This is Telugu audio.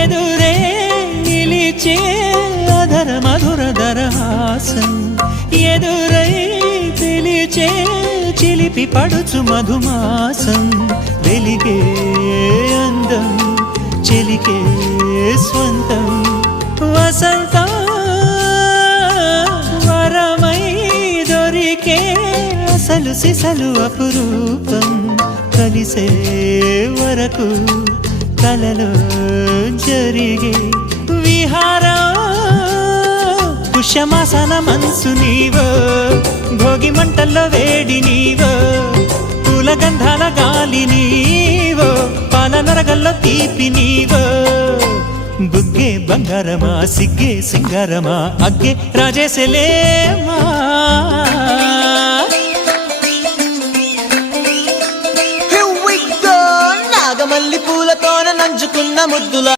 ఎదురే నిలిచే అధర మధుర దరహాసం ఎదురై పిలిచే చిలిపి పడుచు మధుమాసం వెలిగే అందం చెలికే స్వంతం వసంతం వరమై దొరికే అసలు సిసలు అపురూపం కలిసే వరకు కలలో జరిగే విహారం పుష్యమాసన మనసు నీవో భోగి మంటల్లో వేడి నీవో పూల గంధాల గాలి నీవో పాల నరగల్లో తీపి నీవో బుగ్గే బంగారమా సిగ్గే సింగారమా అగ్గే రాజేసలేమా నాగమల్లి పూలతోన నంచుకున్న ముద్దుల